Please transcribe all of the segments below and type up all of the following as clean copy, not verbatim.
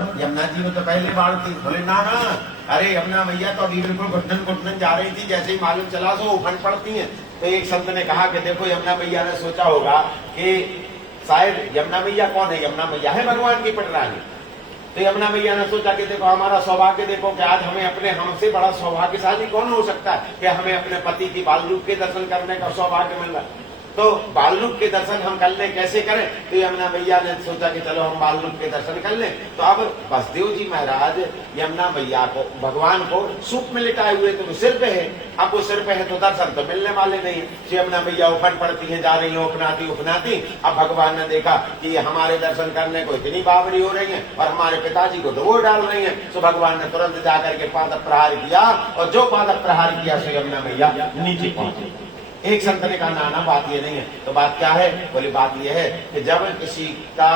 यमुना जी में तो पहले बाढ़ थी। बोले ना ना, अरे यमुना मैया तो अभी बिल्कुल घुटन घुटन जा रही थी, जैसे ही मालूम चला तो उफन पड़ती हैं। तो एक संत ने कहा कि देखो यमुना मैया ने सोचा होगा कि शायद यमुना मैया कौन है, यमुना मैया है भगवान की पटरानी। तो यमुना मैया ने सोचा कि देखो हमारा सौभाग्य देखो कि आज हमें अपने हमसे बड़ा सौभाग्यशाली कौन हो सकता है कि हमें अपने पति की बाल रूप के दर्शन करने का सौभाग्य मिल रहा है। तो बाल रूप के दर्शन हम कर लें, कैसे करें? तो यमुना मैया ने सोचा कि चलो हम बाल रूप के दर्शन कर लें। तो अब बसदेव जी महाराज यमुना मैया को, भगवान को सूप में लिटाए हुए, तो सिर पे है। अब वो सिर पे है तो दर्शन तो मिलने वाले नहीं है। तो यमुना मैया उफन पड़ती है, जा रही है उपनाती उपनाती। अब भगवान ने देखा कि ये हमारे दर्शन करने को इतनी बावरी हो रही है और हमारे पिताजी को डुबो डाल रही है। तो भगवान ने तुरंत जाकर के पाद प्रहार किया, और जो पाद प्रहार किया सो यमुना मैया नीचे पहुंची। एक संत ने कहा ना ना, बात ये नहीं है। तो बात क्या है? बोले बात ये है कि जब किसी का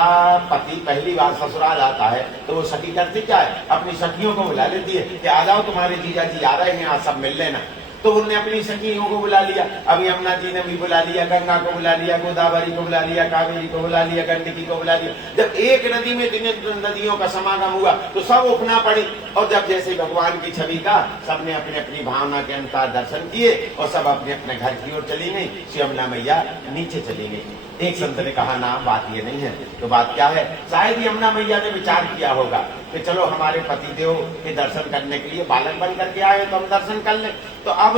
पति पहली बार ससुराल आता है तो वो सखी करती क्या है, अपनी सखियों को बुला लेती है कि आ जाओ तुम्हारे जीजा जी आ रहे हैं, आज सब मिल लेना। तो उन्होंने अपनी सखियों को बुला लिया। अब यमुना जी ने भी बुला लिया, गंगा को बुला लिया, गोदावरी को बुला लिया, कावेरी को बुला लिया, गंडकी को बुला लिया। जब एक नदी में तीन नदियों का समागम हुआ तो सब उफना पड़ी। और जब जैसे भगवान की छवि का सबने अपनी अपनी भावना के अनुसार दर्शन किए और सब अपने अपने घर की ओर चली गई, यमुना मैया नीचे चली गई। एक संत ने कहा ना, बात ये नहीं है। तो बात क्या है? शायद यमुना मैया ने विचार किया होगा कि चलो हमारे पतिदेव के दर्शन करने के लिए बालक बन करके आए तो हम दर्शन कर लें। तो अब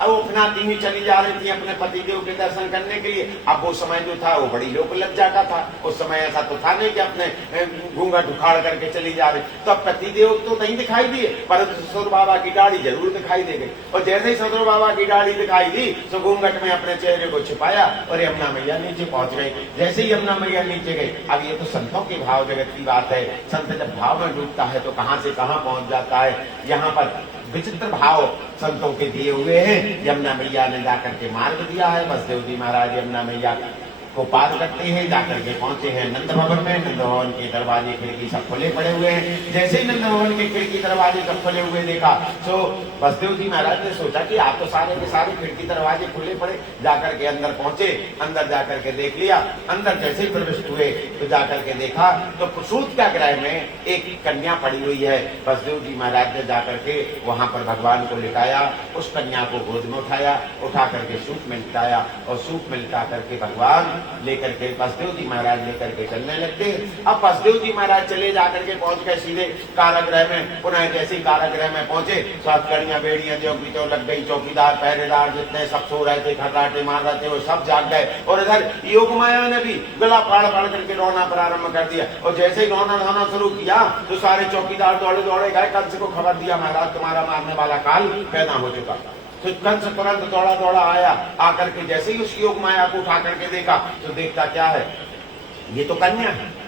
वो अपनाती हुई चली जा रही थी अपने पतिदेव के दर्शन करने के लिए। अब वो समय जो था वो बड़ी लोक लज्जा का था। उस समय ऐसा तो था नहीं कि अपने घूंघट उखाड़ करके चली जा रही। तो अब पतिदेव तो नहीं दिखाई दिए, परंतु ससुर बाबा की दाढ़ी जरूर दिखाई दे गई। और जैसे ही ससुर बाबा की दाढ़ी दिखाई दी तो घूंघट में अपने चेहरे को छिपाया और यमुना मैया नीचे पहुंच गई। जैसे ही यमुना मैया नीचे गई, अब ये तो संतों के भाव जगत की बात है। संत जब भाव में डूबता है तो कहां से कहां पहुंच जाता है। यहाँ पर विचित्र भाव संतों के दिए हुए हैं। यमुना मैया ने जाकर के मार्ग दिया है। बसदेव जी महाराज यमुना मैया को पार करते हैं, जाकर के पहुंचे हैं नंद भवन में। नंद भवन के दरवाजे खिड़की सब खुले पड़े हुए हैं। जैसे ही नंद भवन के खिड़की दरवाजे सब खुले हुए देखा तो बसदेव जी महाराज ने सोचा कि आप तो सारे के सारे खिड़की दरवाजे खुले पड़े। जाकर के अंदर पहुंचे, अंदर जाकर के देख लिया। अंदर जैसे ही प्रविष्ट हुए तो जाकर के देखा तो सूत का ग्रह में एक कन्या पड़ी हुई है। बसदेव जी महाराज ने जाकर के वहां पर भगवान को लिटाया, उस कन्या को गोद में उठाया, उठा करके सूप में लिटाया और सूप में लिटा करके भगवान लेकर के बसदेव जी महाराज लेकर के चलने लगते। अब बसदेव जी महाराज चले जाकर के पहुंच गए सीधे कारागृह में। पुनः जैसे ही कारागृह में पहुंचे, सातकड़ियां बेड़ियां जो पीछे लग गई, चौकीदार पहरेदार जितने सब सो रहे थे, खटराटे मार रहे थे, वो सब जाग गए। और इधर योग माया ने भी गला फाड़ फाड़ करके रोना प्रारंभ कर दिया। और जैसे ही रोना धोना शुरू किया तो सारे चौकीदार दौड़े दौड़े गए, कंस को खबर दिया महाराज तुम्हारा मारने वाला काल पैदा हो चुका। तो कंस तुरंत दौड़ा दौड़ा आया। आकर के जैसे ही उस योग माया को उठा करके देखा तो देखता क्या है, ये तो कन्या है।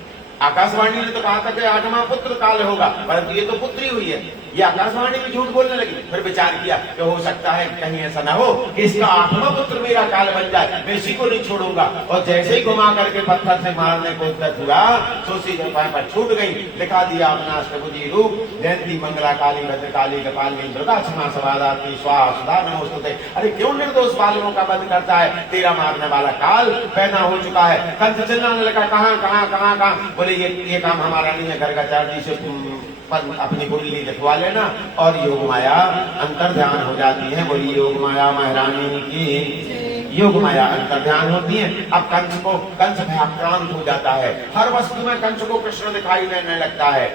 आकाशवाणी ने तो कहा था कि आठवां पुत्र काल होगा, परंतु ये तो पुत्री हुई है। ये आकाशवाणी भी झूठ बोलने लगी। फिर विचार किया कि हो सकता है कहीं ऐसा ना हो कि इसका आठवां पुत्र मेरा काल बन जाए, मैं इसी को नहीं छोड़ूंगा। और जैसे ही घुमा करके पत्थर से मारने को हुआ तो सीधे पैर पर छूट गई। दिखा दिया अपना अष्टभुजी रूप, जयंती मंगला काली भद्रकाली कपालिनी दुर्गा क्षमा समाधात्री स्वाहा सुधा नमोस्तुते। अरे क्यों निर्दोष बालकों का वध करता है, तेरा मारने वाला काल पैदा हो चुका है। कंस चिल्लाने लगा कहां कहां कहां कहां। बोले ये काम हमारा नहीं है, गर्गाचार्य जी से अपनी कुंडली लिखवा लेना। और योग माया अंतर ध्यान हो जाती है। बोली योग माया महारानी की। योग माया अंतर ध्यान होती है। अब कंस भयाक्रांत हो जाता है। हर वस्तु में कंस को कृष्ण दिखाई देने लगता है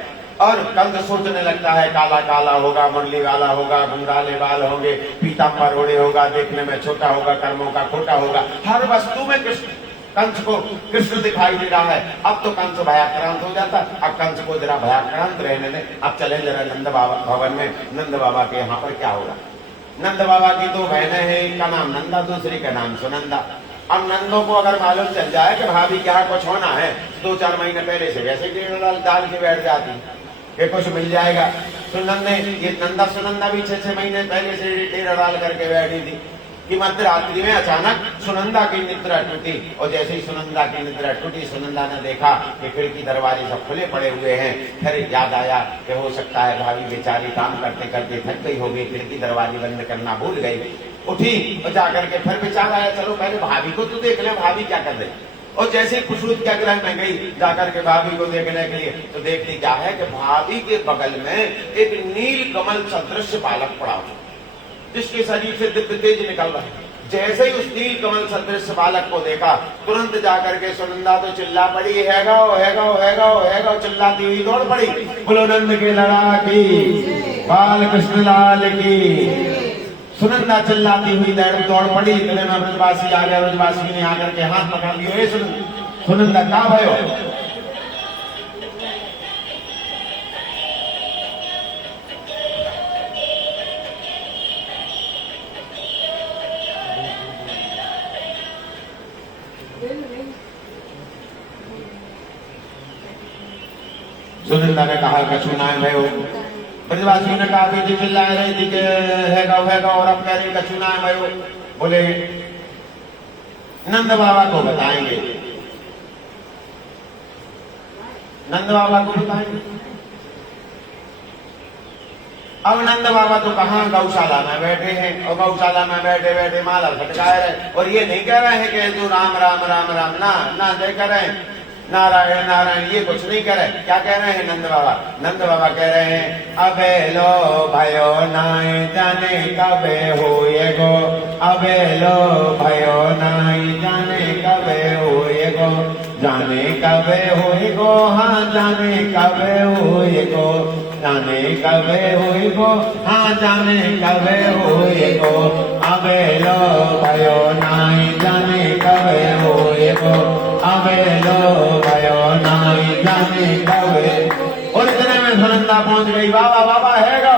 और कंस सोचने लगता है काला काला होगा, मुरली वाला होगा, घुंघराले बाल होंगे, पीताम्बर ओढ़े होगा, देखने में छोटा होगा, कर्मों का खोटा होगा। हर वस्तु में कंस को कृष्ण दिखाई दे रहा है। अब तो कंस भयाक्रांत हो जाता। अब कंस को जरा भयाक्रांत रहने दें। अब चले जरा नंद बाबा भवन में। नंद बाबा के यहाँ पर क्या होगा? नंद बाबा की दो बहनें हैं, एक का नाम नंदा, दूसरी का नाम सुनंदा। अब नंदों को अगर मालूम चल जाए कि भाभी क्या कुछ होना है, 2-4 महीने पहले से वैसे टेढ़ डाल के बैठ जाती कि कुछ मिल जाएगा। सुनंदे ये नंदा सुनंदा भी 6-6 महीने पहले से टेढ़ डाल करके बैठी थी कि मध्य रात्रि में अचानक सुनंदा की निद्रा टूटी। और जैसे ही सुनंदा की निद्रा टूटी, सुनंदा ने देखा कि खिड़की दरवाजे सब खुले पड़े हुए हैं। फिर याद आया कि हो सकता है भाभी बेचारी काम करते करते थक गई होगी, खिड़की दरवाजे बंद करना भूल गई। उठी और जाकर के फिर विचार आया चलो पहले भाभी को तो देख ले, भाभी क्या कर रही। और जैसे ही खुशरूद क्या ग्रह में गई जाकर के भाभी को देखने के लिए, तो देखती क्या है कि भाभी के बगल में एक नील कमल सदृश बालक पड़ा हुआ, जिसके शरीर से दिव्य तेज निकल रहा है। जैसे ही उस नील कमल सदृश बालक को देखा, तुरंत जाकर के सुनंदा तो चिल्ला पड़ी, हैगा हैगा हैगा हैगा, चिल्लाती हुई दौड़ पड़ी। बोलो नंद के लड़ा की, बाल कृष्ण लाल की। सुनंदा चिल्लाती हुई दौड़ पड़ी। इतने में ब्रजवासी आ गया। ब्रजवासी ने आकर के हाथ पकड़ लिए, सुनंदा कहाँ भयो? सुनंदा ने कहा कछु ना है भयो। ब्रजवासी ने कहा बेटी चिल्ला रही थी कि हैगा और अब कह रही कछु ना है भयो। बोले नंद बाबा को बताएंगे, नंद बाबा को बताएंगे। अब नंद बाबा तो कहाँ गौशाला में बैठे हैं, और गौशाला में बैठे बैठे माला फटका रहे, और ये नहीं कह रहे हैं कि जो राम राम राम राम ना जय कर रहे हैं नारायण नारायण, ये कुछ नहीं कह रहे। क्या कह रहे हैं नंद बाबा? नंद बाबा कह रहे हैं अबे लो भयो नाई जाने कबे होए गो, अबे लो भयो नाई जाने कबे होए गो, जाने कबे होए गो, हाँ जाने कबे होए गो, जाने कबे होए गो, हाँ जाने कबे होए गो, अबे लो भयो नाई जाने कबे होए गो, अबे लो भयो नाई जाने कबे। और इतने में सुनंदा पहुंच गई। बाबा बाबा हैगा।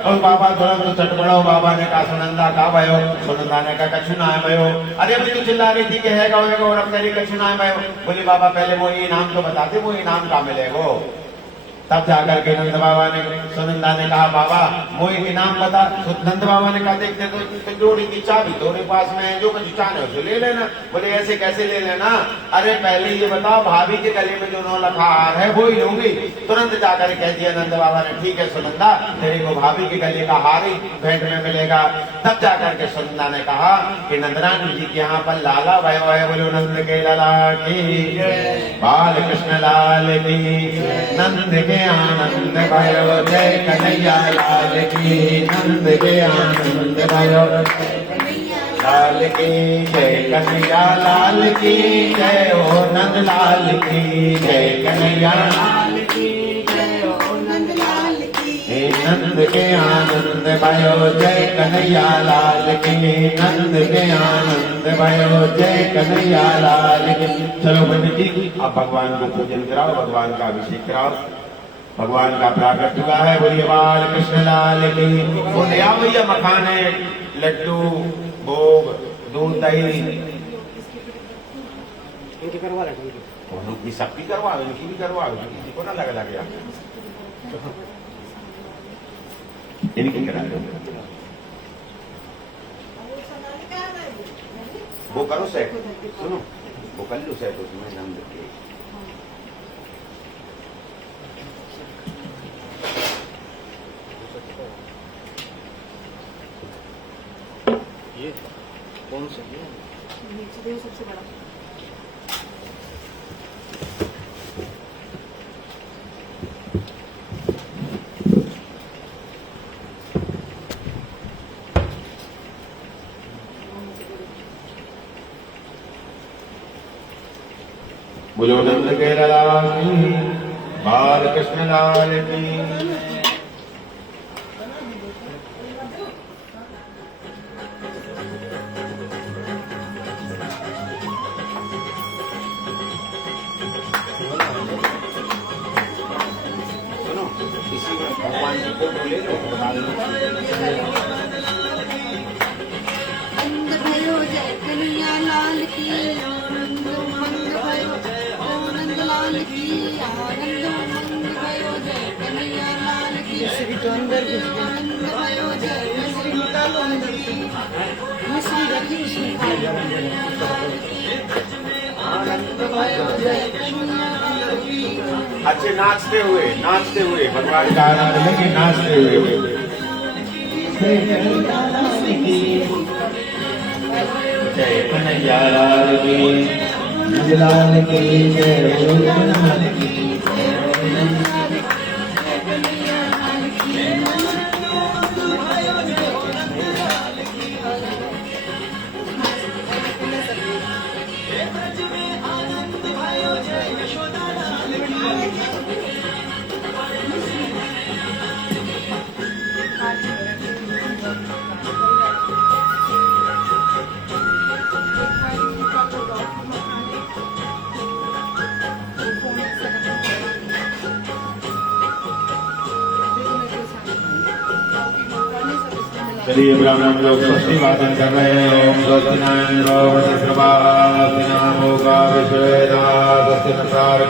और बाबा तुरंत चट पड़ो। बाबा ने कहा सुनंदा का भयो? सुनंदा ने कहा कछु ना है भयो। अरे अभी तू चिल्ला रही थी कि हैगा और अब कह रही कछु ना है भयो। बोली बाबा पहले मोही इनाम तो बताते, मोही इनाम का मिलेगो। तब जाकर के नंद बाबा ने, सुनंदा ने कहा बाबा मोही इनाम बता। तो नंद बाबा ने कहा देखते तो जोड़ी की चाबी तुम्हारे पास में है, जो कुछ चाहे उसे ले लेना। बोले ऐसे कैसे ले लेना? अरे पहले ये बताओ भाभी के गले में जो 9 लखा हार है वो ही लूंगी। तुरंत जाकर कह दिया नंद बाबा ने ठीक है सुनंदा, तेरे को भाभी के गले का हार ही भेंट में मिलेगा। तब जाकर के सुनंदा ने कहा कि नंदरानी जी के यहाँ पर लाला भयो है। बोलो नंद के लाला की, बाल कृष्ण लाल की, नंद के आनंद भयो जय कन्हैया लाल की, नंद के आनंद भयो लाल की जय, कन्हैया लाल की जय, ओ नंद लाल की जय, कन्हैया लाल की जय, ओ नंद लाल की। नंद के आनंद भयो जय कन्हैया लाल की, नंद के आनंद भयो जय कन्हैया लाल की। चलो पंडित जी आप भगवान को पूजन कराओ, भगवान का अभिषेक कराओ। भगवान का प्राकट हुआ है। बोलिए बाल कृष्ण लाल की। बोले आओ भैया मखाने, लड्डू, भोग, दूध, दही इनकी करवा ले, सबकी करवा, इनकी भी करवा, किसी को ना लगा गया, इनकी करा दो। वो करो सेट, सुनो वो कर लो सेट, उसमें नाम लिखिए। ये कौन सा है? नीचे सबसे बड़ा। बोलो नंद के लाल की, बाल कृष्ण लाल की। भगवान की फोटो ले लो, नंद भयो जय कन्हैया लाल की, आनंद उमंग भयो नंद लाल की, आनंद उमंग भयो जय कन्हैया लाल की, आनंद भयो जय कन्हैया लाल की, मिश्री रखी उसमें आनंद भयो जय कन्हैया लाल की। अच्छे नाचते हुए भगवान का आनंद लेके नाचते हुए। जय कन्हैया लाल की, नंदलाल की जय बोलो नंदलाल की जय बोलो चलिए ब्राह्मण लोग स्वस्ति वादन कर रहे हैं। ओम स्वस्ति नारायण स्वस्ति नामो का विश्वेदा स्वस्ति नकार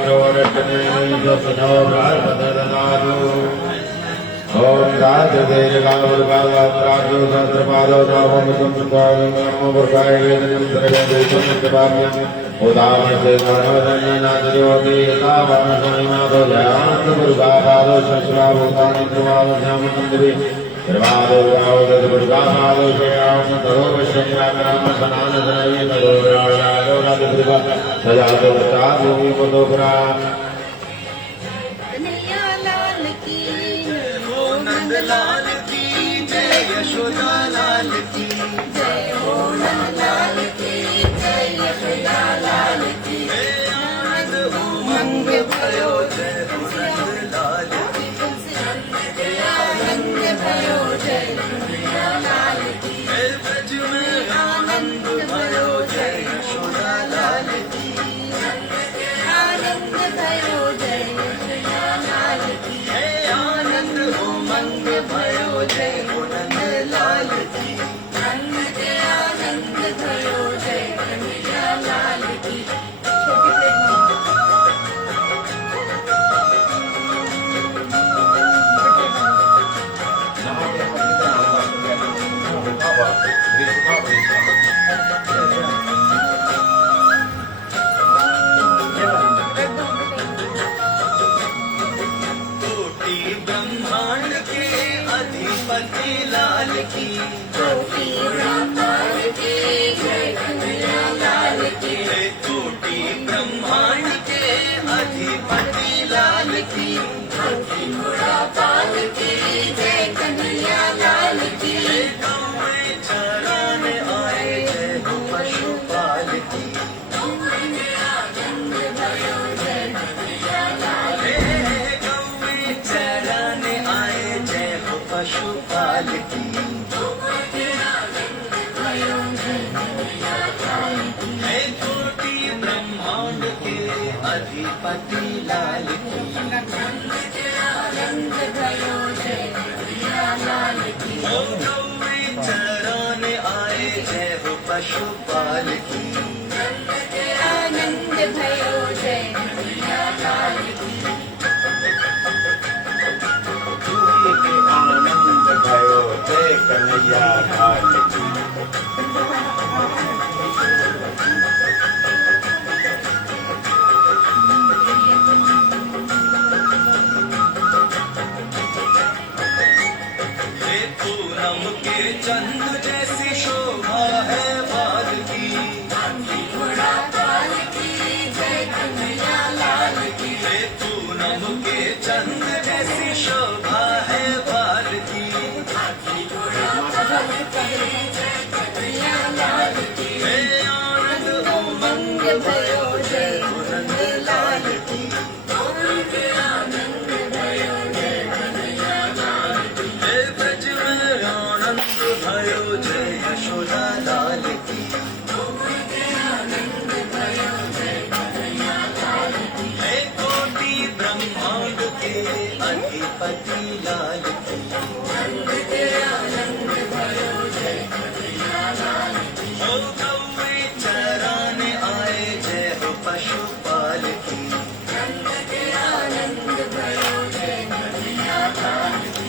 ओम राजदेवगावो सहस्रपादो नामो नमो वर्गाय वेदनं सर्वदेशं कृपाम्यं उदामसे सर्वदन्यनाथयोगी तावामसमिमादो जयान्त गुरुगापादो शस्त्राभूतानि प्रवादश्यामनन्दवे सर्वादो गुरुगापादो शयाम तदोवश्यम्राम सनानधनये तदोराळादो नादुर्गा सजातो ताभूमि पदोपुरा नंदलाल की जय यशोदा लाल की जय हो नंदलाल की जय यशोदा लाल की आनंद उमंग भयो जय हो नंदलाल की आनंद भयो जय नंदलाल की ब्रज में आनंद भयो जय यशोदा लाल की आनंद भयो जय यशोदा लाल की आनंद उमंग भयो जय हो नंदलाल की आनंद भयो जय नंदलाल की ब्रह्मांड के अधिपति लाल की कोटि ब्रह्मांड के जय कन्हैया लाल की कोटि ब्रह्मांड के अधिपति लाल की कोटि पाल की जय कन्हैया लाल की गौएं चराने आए जय हो पशुपाल की पशुपाल की है कोटि ब्रह्मांड के अधिपति लाल की आनंद भयो जय लाल की गौएं चराने आए जय हो पशुपाल की आनंद भयो जय लाल की आनंद भयो जय कन्हैया लाल की पूनम के चंद जैसी शोभा है बाल की जय कन्हैया लाल की पूनम के चंद जैसी शोभा है बाल की आनंद उमंग भयो जय नंदलाल की आनंद भयो जय कन्हैया लाल की ब्रज में आनंद भयो जय यशोदा लाल की आनंद भयो जय कन्हैया लाल की कोटि ब्रह्मांड के अधिपति लाल की आनंद भयो जय कन्हैया लाल की गौएं चराने आए जय हो पशुपाल की आनंद भयो जय कन्हैया लाल की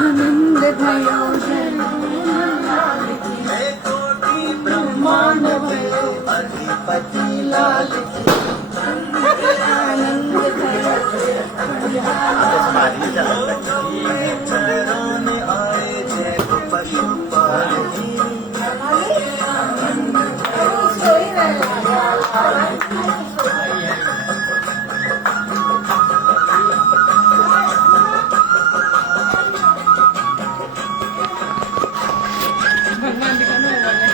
आनंद भयो जय लाल की ब्रह्मांड भयो अधिपति लाल की आनंद भयो आए जय पशुपाल की भगवान दिखाना वाला है।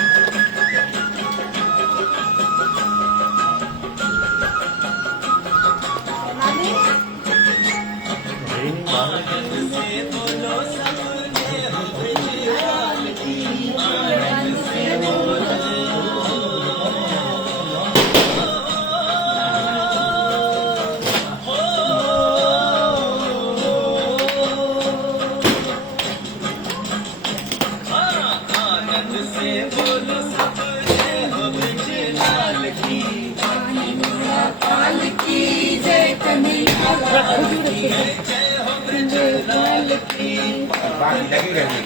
लाल की जय कन्हैया लाल की जय लाल की बाकी लगी रहने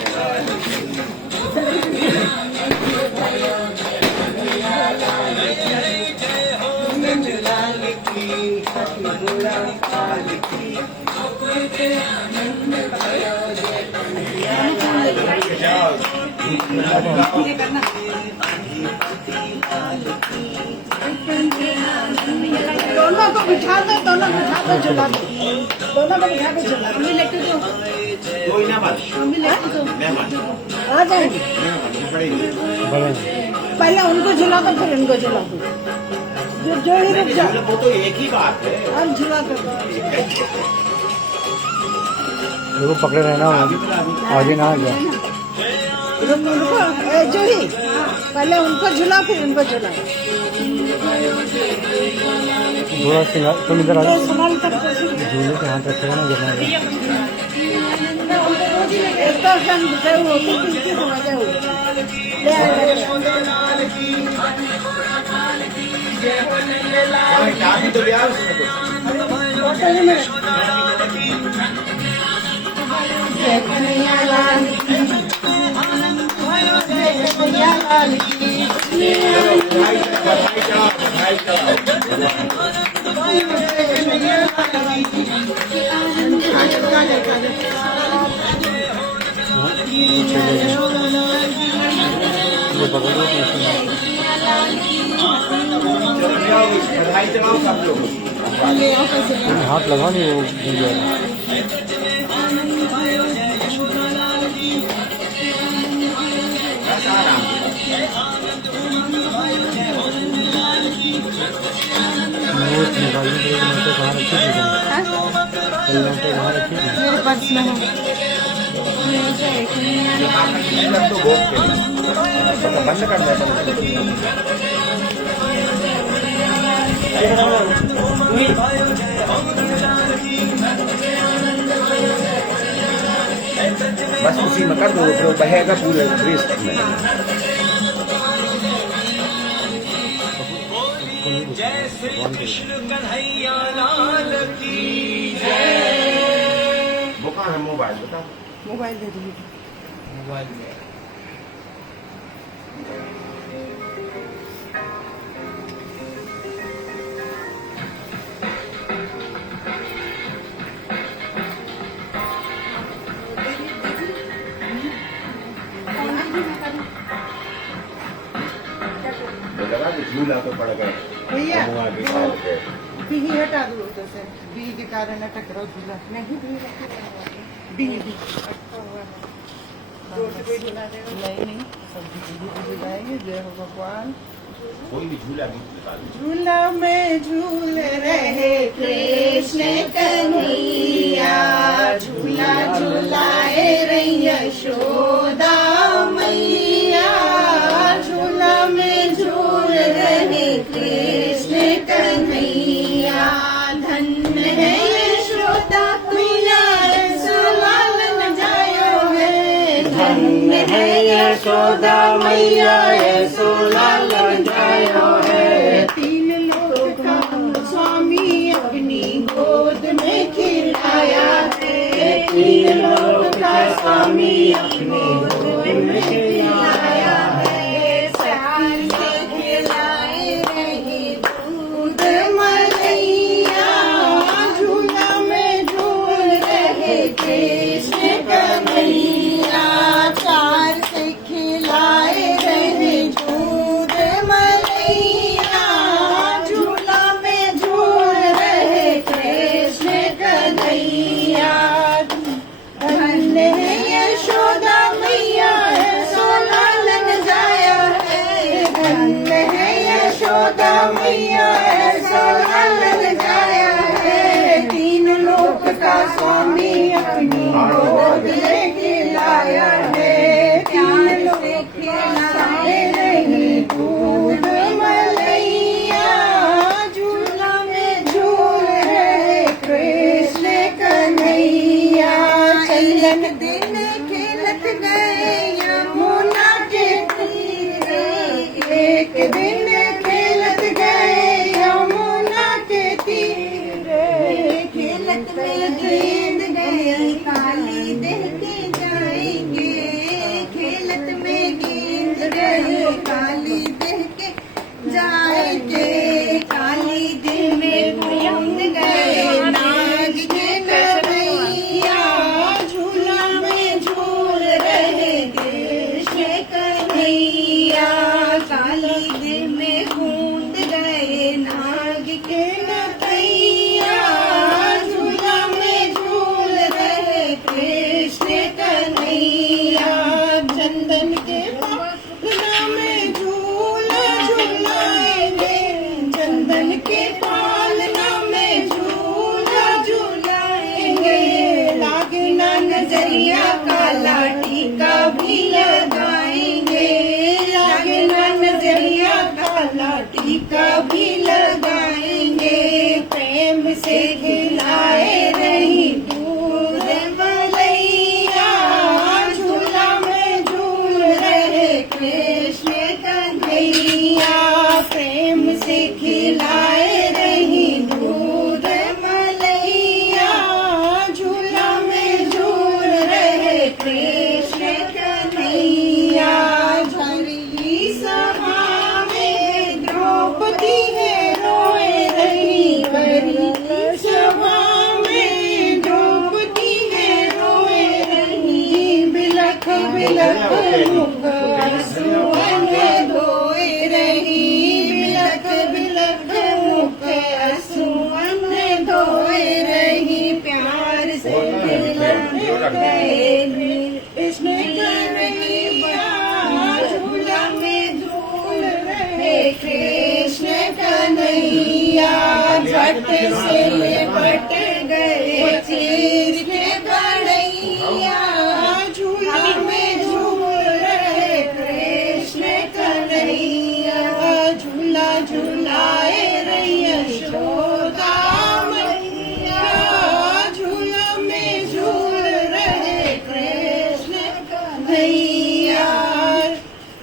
लाल की बुरा काल की आनंद भयो जय कन्हैया ये करना दोनों को बिठा दो झुला दो दोनों को बिठा के झुला दो लेके दो कोई ना बात मम्मी लेके दो मैं मान आ जाएंगे पहले उनको झुला दो फिर इनको झुला दो जो जोड़ी रुक जा वो तो एक ही बात है अब झुला दो देखो पकड़े रहना आगे ना आ जाए। रुको जोड़ी पहले उनको झुला फिर इनको झुला थोड़ा सिंगा तुम इधर आ जाओ। संभाल कर झूले के हाथ रखेगा ना गिरना है। एक तो सन बताओ होती किसकी समझ हो ले भी तो लिया उसमें जय कन्हैया लाल की आनंद भयो जय कन्हैया लाल की ये पकड़ लो तो इसमें। बधाई चलाओ सब लोग तुम हाथ लगाओ नहीं वो गिर जाएगा। नोट निकालने के लिए नोटें कहाँ रखी थी तुमने? कल नोटें कहाँ रखी थी? मेरे पर्स में है जय कन्हैया तो बहुत बंद कर देता बस उसी में कर दो फिर वो बहेगा पूरे वेस्ट में जय श्री कृष्ण कन्हैया लाल की जय। वो कहाँ है मोबाइल बता मोबाइल दे दीजिए मोबाइल में लगा कि झूला तो पड़ गए भैया आगे साल के भी हटा दो तो सर बी के कारण अटक रहा झूला नहीं बी नहीं सब झुलाएंगे जय हो भगवान कोई भी झूला भी निकाल झूला में झूल रहे कृष्ण कन्हैया झूला झूलाए रही यशोदा मैया यशोदा मैया ऐसो लाल जायो है। तीन लोक का स्वामी अपनी गोद में खिलाया है। तीन लोक का स्वामी अपनी गोद में खिलाया है। प्यार से खिलाए रहे दूध मलैया, झूला में झूल रहे कृष्ण कन्हैया। प्यार से खिलाए रहे दूध मलैया, झूला में झूल रहे कृष्ण कन्हैया। धन्य है यशोदा मैया ऐसो लालन जाया है। धन्य है यशोदा मैया ऐसो लालन जाया है। तीन लोक का स्वामी अपनी गोद में खिलाया है। प्यार से खिलाए रहे दूध मलैया, झूला में झूल रहे कृष्ण कन्हैया। चंदन दिन खेलत गए यमुना के तीरे, एक दिन खेलत गए यमुना के तीरे। खेलत में गेंद गए काली देह के जाएंगे। खेलत में गेंद गए काली देह के जाएंगे। काली देह में घूम गए नाग के कन्हैया, झूला में झूल रहे कृष्ण कन्हैया। काली देह में कूद गए नाग के कन्हैया, झूला में झूल रहे कृष्ण कन्हैया। चंदन के पालना में झूला झूलाएंगे। चंदन के पालना में झूला झूलाएंगे। लागना नजरिया काला टीका भी लगाएंगे। लागना नजरिया काला टीका भी लगाएंगे। प्रेम से खिलाए रही दूध मलैया, झूला में झूल रहे कृष्ण कन्हैया। प्रेम से खिलाए रही दूध मलैया, झूला में झूल रहे कृष्ण कन्हैया। झुरी सभा में द्रौपदी है रोए रही। भरी सभा में द्रौपदी है रोए रही। बिलख बिलख मुख आंसुअन धोए रही। बिलख बिलख मुख आंसुअन धोए रही। प्यार से कृष्ण कन्हैया, झूला में झूल रहे कृष्ण कन्हैया। झट से लिपट गए चीर के कन्हैया, झूला में झूल रहे कृष्ण कन्हैया। झूला झूलाए रही यशोदा मैया, झूला में झूल रहे कृष्ण कन्हैया।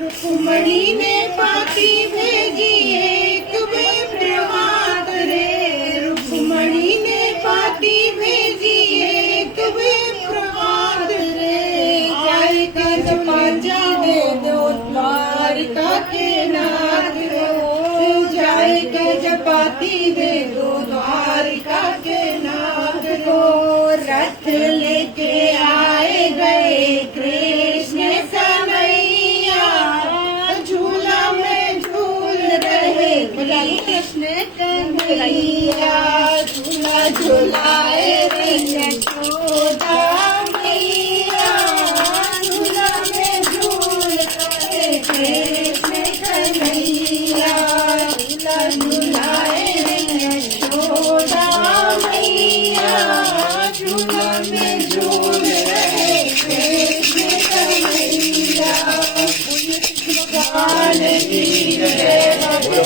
रुक्मणी ने पाती भेजी एक वे प्रभात रे। रुक्मणी ने पाती भेजी एक वे प्रभात रे। जाय कर पाजा दे दो द्वारिका के नाथ को। जाय कर पाती दे दो द्वारिका के नाथ को। रथ लेके आए गए कृष्ण कन्हैया, झूला में झूल रहे कृष्ण कन्हैया। झूला झूलाए रहे यशोदा मैया, झूला में झूल रहे कृष्ण कन्हैया। झूला झूलाए रहे यशोदा मैया, झूला में झूल रहे कृष्ण कन्हैया। काल की जय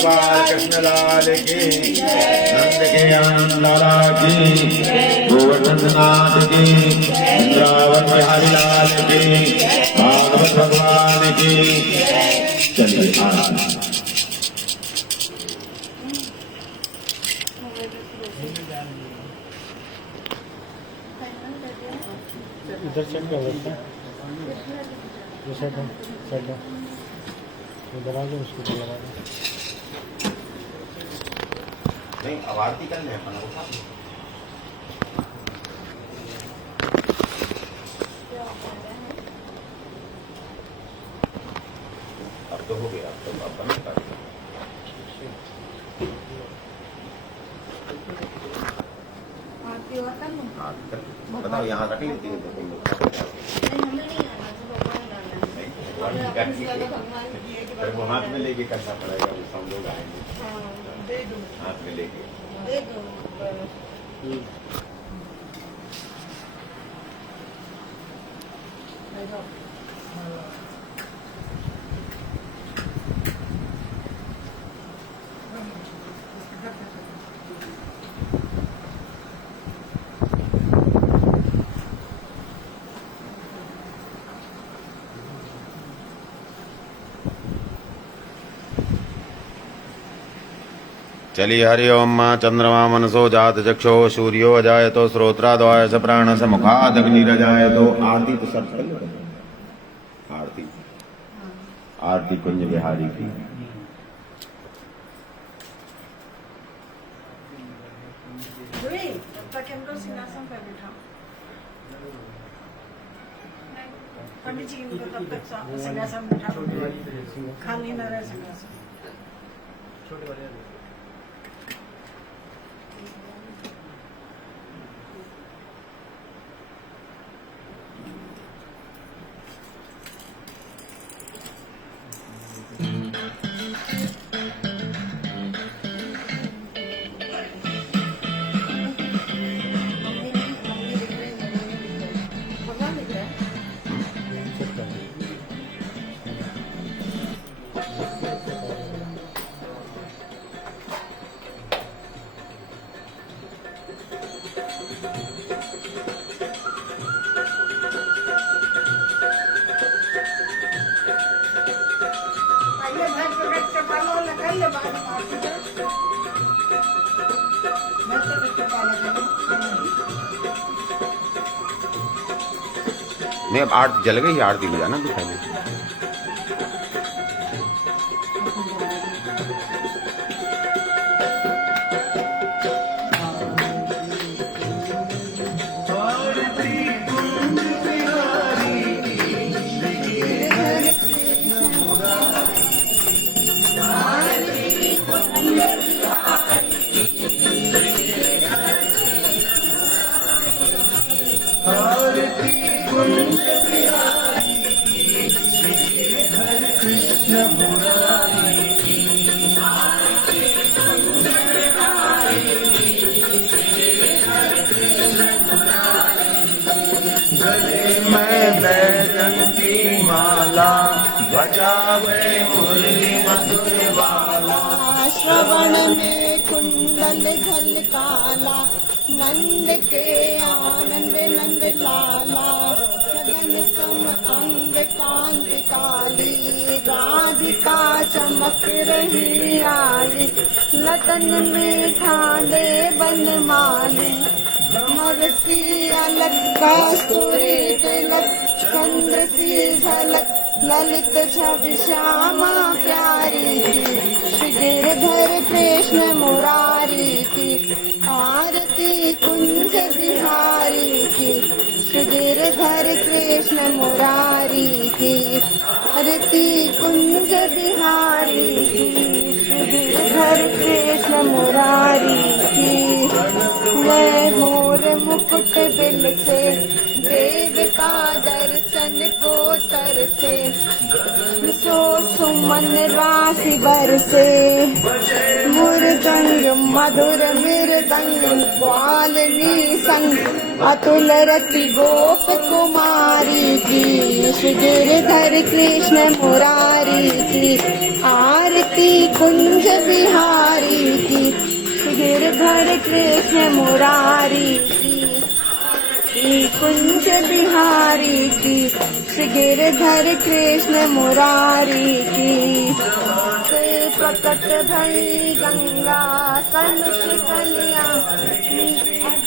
गोपाल कृष्ण लाल की, नंद के आनंद लाला की, गोवर्धन नाथ की, वृंदावन बिहारी लाल की, भागवत भगवान की। चलिए आनंद। इधर चेक कर लेते हैं, ये सेट है, इधर आ जाओ, उसको लगा दो। नहीं अब आरती कर लें अपन उठा। अब तो हो गया, अब तो अपन कर आरती और कर लूं? बताओ यहाँ रख लेती है तो तुम लोग हमें नहीं आना, तो भगवान डालना। फिर वो हाथ में लेके करना पड़ेगा, वो सब लोग आएंगे हाँ, दे दो, हाथ में लेके। दे दो। चलिए हरि ओम माँ चंद्रमा मनसो जात चक्षो सूर्यो अजायतो श्रोत्राद्वाय स प्राण स मुखाद अग्निरजायतो। आरती तो सब कर लो। आरती आरती कुंज बिहारी की। तब तक इनको सिंहासन पर बिठाओ। पंडित जी इनको तब तक सिंहासन बिठा दो, खाली न रहे सिंहासन। भगवान दिख रहा है। आइए भाई पकड़ के पालो लगा ले बाद में आरती करो। मैं तो पकड़ पाला करूं। नहीं अब आरती जल गई, आरती हो जाना भी पहले। मैं बैजन की माला बजावे मुरली मधुर वाला। श्रवण में कुंडल झलकाला, नंद के आनंद नंद लाला। गगन सम अंग कांत काली, राधिका चमक रही आई। लतन में ठाणे बनमाली, भ्रमर सी अलग कस्तूरी तिलक। चंद्र सी झलक ललित छवि श्यामा प्यारी की। श्री गिरधर कृष्ण मुरारी की, आरती कुंज बिहारी की। श्री गिरधर कृष्ण मुरारी की, आरती कुंज बिहारी की। श्री गिरधर कृष्ण मुरारी की। मैं मोर मुकुट बिल से देव का दर्शन को तरसे। सो सुमन राशि बरसे, मुरदंग मधुर मृदंग ग्वालिनी संग। अतुल रति गोप कुमारी की, श्री गिरधर कृष्ण मुरारी की। आरती कुंज बिहारी की गिरधर कृष्ण मुरारी की कुंज बिहारी की गिरधर कृष्ण मुरारी की प्रकट भई गंगा कलुष कलिया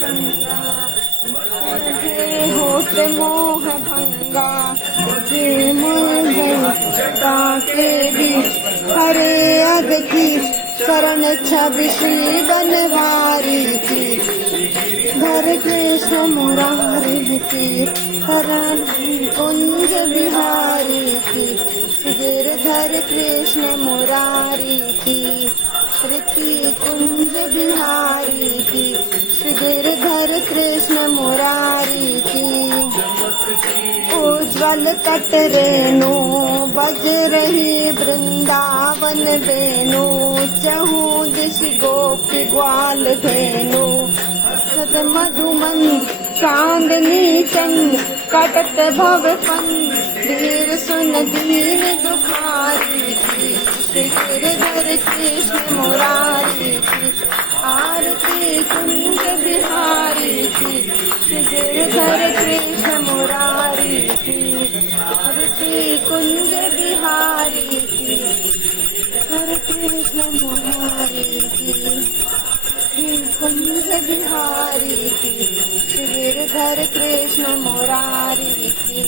गंगा होत मोह भंगा के भी हरे अग की शरण छवि श्री बनवारी की धर कृष्ण मुरारी की हरण कुंज बिहारी की गिरधर कृष्ण मुरारी की श्री कुंज बिहारी की गिरधर कृष्ण मुरारी की उज्ज्वल कट रेणु बज रही वृंदावन वेणु चहु दिश गोपी ग्वाल धेनु मधुमन चांदनी चंद कटत भव फन धीर सुन दीन दुखारी श्री गिरधर कृष्ण मुरारी की आरती कुंज बिहारी की श्री गिरधर कृष्ण मुरारी की आरती कुंज बिहारी की हरे कृष्ण मुरारी की कुंज बिहारी की श्री गिरधर कृष्ण मुरारी की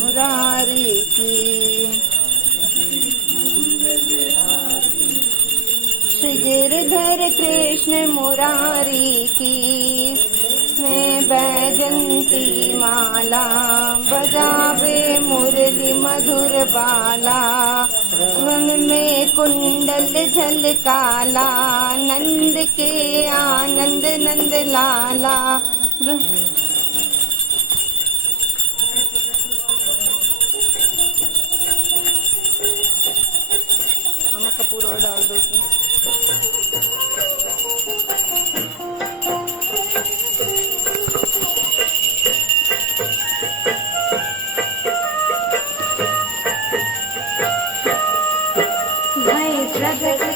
मुरारी की श्री गिरधर कृष्ण मुरारी की मैं बैजंती माला बजावे मुरली मधुर बाला वन में कुंडल झलकाला नंद के आनंद नंद लाला नमक पूरा डाल दो भय प्रगट